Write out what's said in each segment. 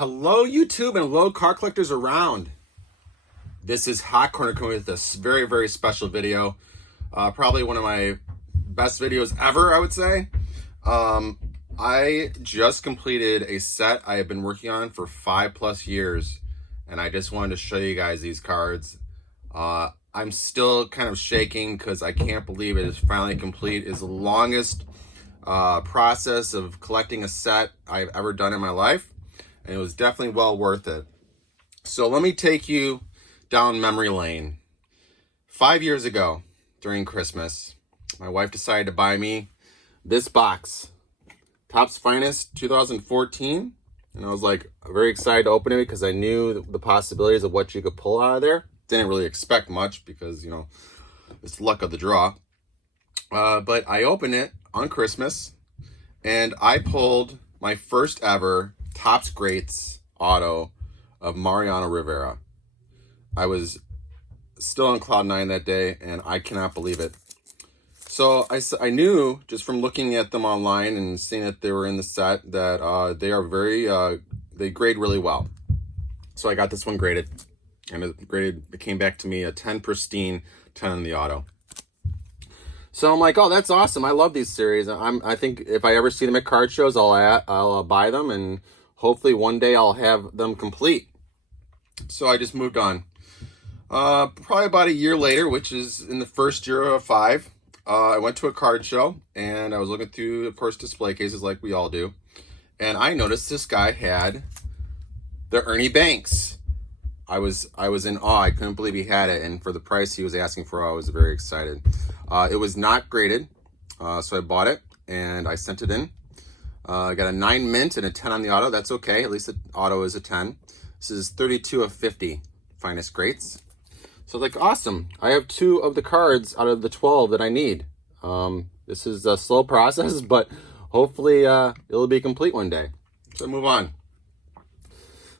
Hello, YouTube, and hello, car collectors around. This is Hot Corner coming with this very, very special video. Probably one of my best videos ever, I would say. I just completed a set I have been working on for 5+ years, and I just wanted to show you guys these cards. I'm still kind of shaking because I can't believe it is finally complete. It's the longest process of collecting a set I've ever done in my life. And it was definitely well worth it. So let me take you down memory lane. 5 years ago, during Christmas, my wife decided to buy me this box, TOPPS Finest 2014. And I was like very excited to open it because I knew the possibilities of what you could pull out of there. Didn't really expect much because, you know, it's luck of the draw. But I opened it on Christmas and I pulled my first ever TOPPS GREATS auto of Mariano Rivera. I was still on cloud 9 that day, and I cannot believe it. So I knew just from looking at them online and seeing that they were in the set that they are they grade really well. So I got this one graded, and it came back to me a 10 pristine, 10 on the auto. So I'm like, oh, that's awesome. I love these series. I think if I ever see them at card shows, I'll buy them, and hopefully one day I'll have them complete. So I just moved on. Probably about a year later, which is in the first year of 5, I went to a card show, and I was looking through, of course, display cases like we all do. And I noticed this guy had the Ernie Banks. I was in awe. I couldn't believe he had it, and for the price he was asking for, I was very excited. It was not graded, so I bought it and I sent it in. I got a 9 mint and a 10 on the auto. That's okay. At least the auto is a 10. This is 32 of 50 Finest Greats. So like, awesome. I have 2 of the cards out of the 12 that I need. This is a slow process, but hopefully it'll be complete one day. So move on.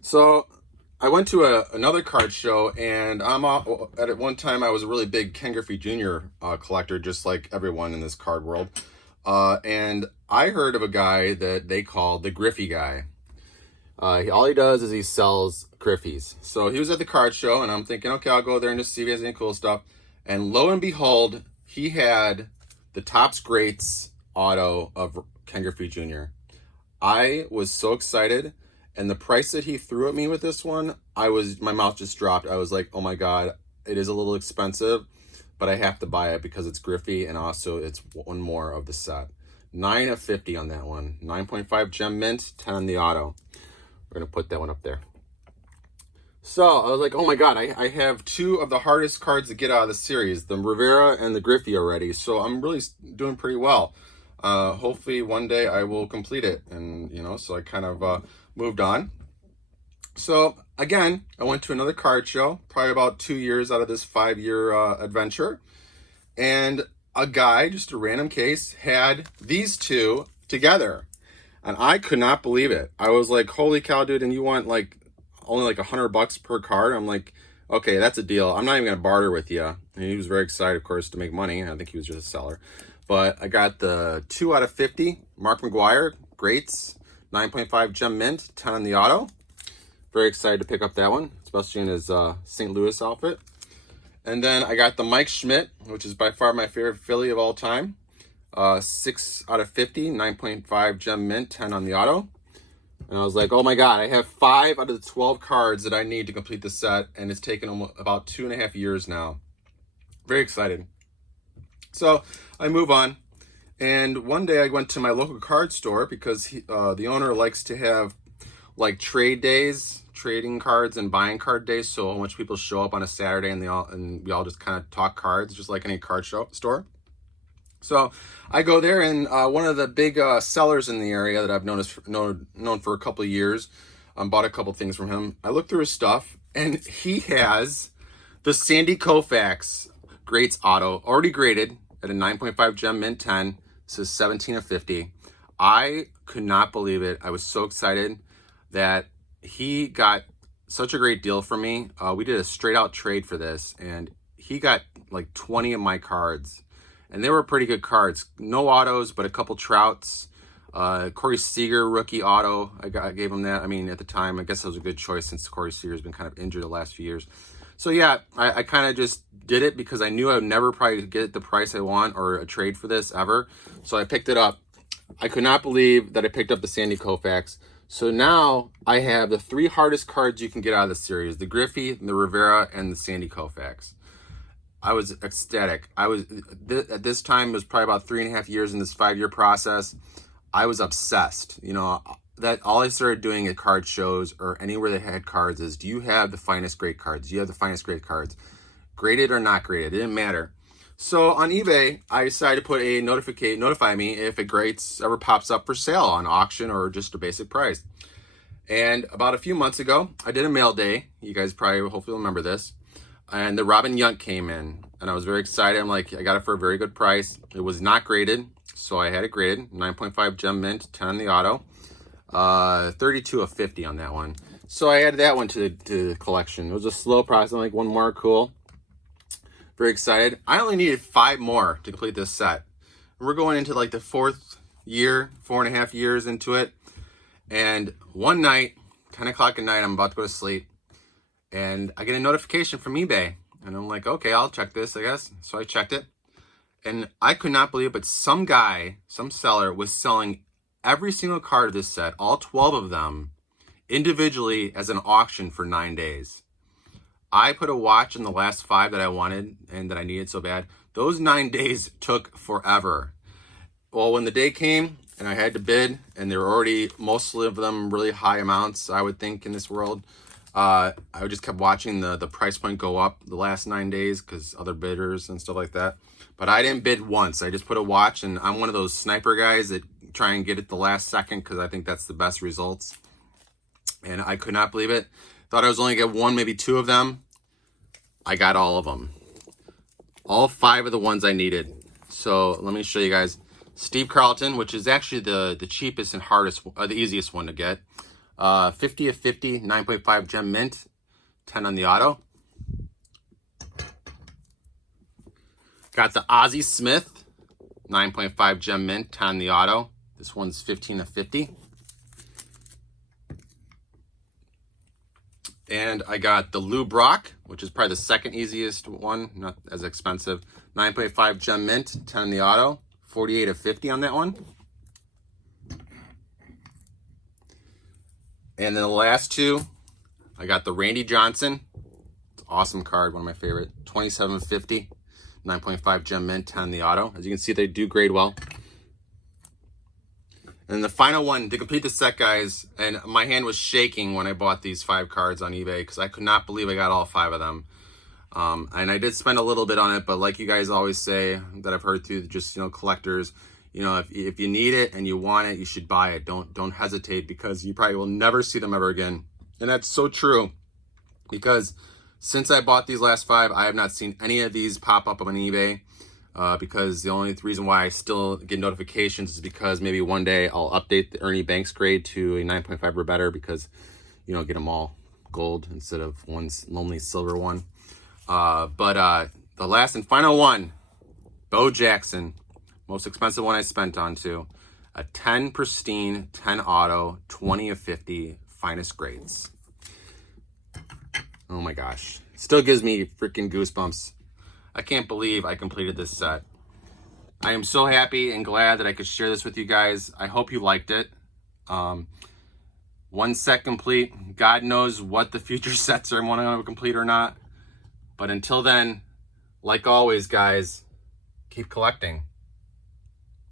So I went to another card show, and at one time I was a really big Ken Griffey Jr. Collector, just like everyone in this card world. And I heard of a guy that they call the Griffey guy. All he does is he sells Griffies. So he was at the card show, and I'm thinking, okay, I'll go there and just see if he has any cool stuff. And lo and behold, he had the TOPPS GREATS auto of Ken Griffey Jr. I was so excited. And the price that he threw at me with this one, my mouth just dropped. I was like, oh my God, it is a little expensive, but I have to buy it because it's Griffey, and also it's one more of the set. 9 of 50 on that one. 9.5 gem mint, 10 on the auto. We're gonna put that one up there. So I was like, oh my God, I have 2 of the hardest cards to get out of the series, the Rivera and the Griffey already. So I'm really doing pretty well. Hopefully one day I will complete it. And, you know, so I kind of moved on. So again, I went to another card show, probably about 2 years out of this 5-year adventure. And a guy, just a random case, had these 2 together. And I could not believe it. I was like, holy cow, dude, and you want like only like $100 per card? I'm like, okay, that's a deal. I'm not even gonna barter with you. And he was very excited, of course, to make money. I think he was just a seller. But I got the 2 out of 50 Mark McGuire Greats, 9.5 gem mint, 10 on the auto. Very excited to pick up that one, especially in his St. Louis outfit. And then I got the Mike Schmidt, which is by far my favorite Philly of all time. 6 out of 50, 9.5 gem mint, 10 on the auto. And I was like, oh my God, I have 5 out of the 12 cards that I need to complete the set, and it's taken almost about 2.5 years now. Very excited. So I move on. And one day I went to my local card store because the owner likes to have like trade days, trading cards and buying card days. So a bunch of people show up on a Saturday, and we all just kind of talk cards, just like any card store. So I go there, and one of the big sellers in the area that I've known for a couple of years, bought a couple things from him. I looked through his stuff, and he has the Sandy Koufax Greats auto, already graded at a 9.5 gem mint 10. This is 17 of 50. I could not believe it. I was so excited that he got such a great deal for me. We did a straight out trade for this, and he got like 20 of my cards. And they were pretty good cards. No autos, but a couple Trouts, Corey Seager rookie auto, I gave him that. I mean, at the time, I guess that was a good choice since Corey Seager's been kind of injured the last few years. So yeah, I kind of just did it because I knew I would never probably get the price I want or a trade for this ever. So I picked it up. I could not believe that I picked up the Sandy Koufax. So now I have the 3 hardest cards you can get out of the series: the Griffey, the Rivera, and the Sandy Koufax. I was ecstatic. At this time, it was probably about 3.5 years in this 5-year process. I was obsessed. You know, that all I started doing at card shows or anywhere that had cards is, do you have the finest great cards? Do you have the finest great cards? Graded or not graded, it didn't matter. So on eBay, I decided to put a notify me if a Greats ever pops up for sale on auction or just a basic price. And about a few months ago, I did a mail day. You guys probably hopefully remember this. And the Robin Yount came in, and I was very excited. I'm like, I got it for a very good price. It was not graded, so I had it graded. 9.5 gem mint, 10 on the auto, 32 of 50 on that one. So I added that one to the collection. It was a slow process. I'm like, one more, cool. Very excited. I only needed 5 more to complete this set. We're going into like the 4th year, 4.5 years into it. And one night, 10 o'clock at night, I'm about to go to sleep, and I get a notification from eBay. And I'm like, okay, I'll check this, I guess. So I checked it. And I could not believe it, but some guy, some seller, was selling every single card of this set, all 12 of them, individually as an auction for 9 days. I put a watch in the last 5 that I wanted and that I needed so bad. Those 9 days took forever. Well, when the day came and I had to bid, and there were already mostly of them really high amounts, I would think, in this world, I just kept watching the price point go up the last 9 days because other bidders and stuff like that. But I didn't bid once. I just put a watch, and I'm one of those sniper guys that try and get it the last second because I think that's the best results. And I could not believe it. Thought I was only going to get 1, maybe 2 of them. I got all of them. All 5 of the ones I needed. So let me show you guys. Steve Carlton, which is actually the cheapest and hardest, the easiest one to get. 50 of 50, 9.5 gem mint, 10 on the auto. Got the Ozzie Smith, 9.5 gem mint, 10 on the auto. This one's 15 of 50. And I got the Lou Brock, which is probably the second easiest one, not as expensive. 9.5 gem mint, 10 on the auto. 48 of 50 on that one. And then the last 2, I got the Randy Johnson. It's an awesome card, one of my favorite. 27 of 50, 9.5 gem mint, 10 on the auto. As you can see, they do grade well. And the final one to complete the set, guys, and my hand was shaking when I bought these 5 cards on eBay because I could not believe I got all 5 of them. And I did spend a little bit on it, but like you guys always say, that I've heard through just, collectors, if you need it and you want it, you should buy it. Don't hesitate, because you probably will never see them ever again. And that's so true, because since I bought these last 5, I have not seen any of these pop up on eBay, because the only reason why I still get notifications is because maybe one day I'll update the Ernie Banks grade to a 9.5 or better, because, get them all gold instead of one lonely silver one. But the last and final one, Bo Jackson, most expensive one I spent on too. A 10 pristine, 10 auto, 20 of 50, finest grades. Oh my gosh. Still gives me freaking goosebumps. I can't believe I completed this set. I am so happy and glad that I could share this with you guys. I hope you liked it. One set complete. God knows what the future sets are going to complete or not. But until then, like always, guys, keep collecting.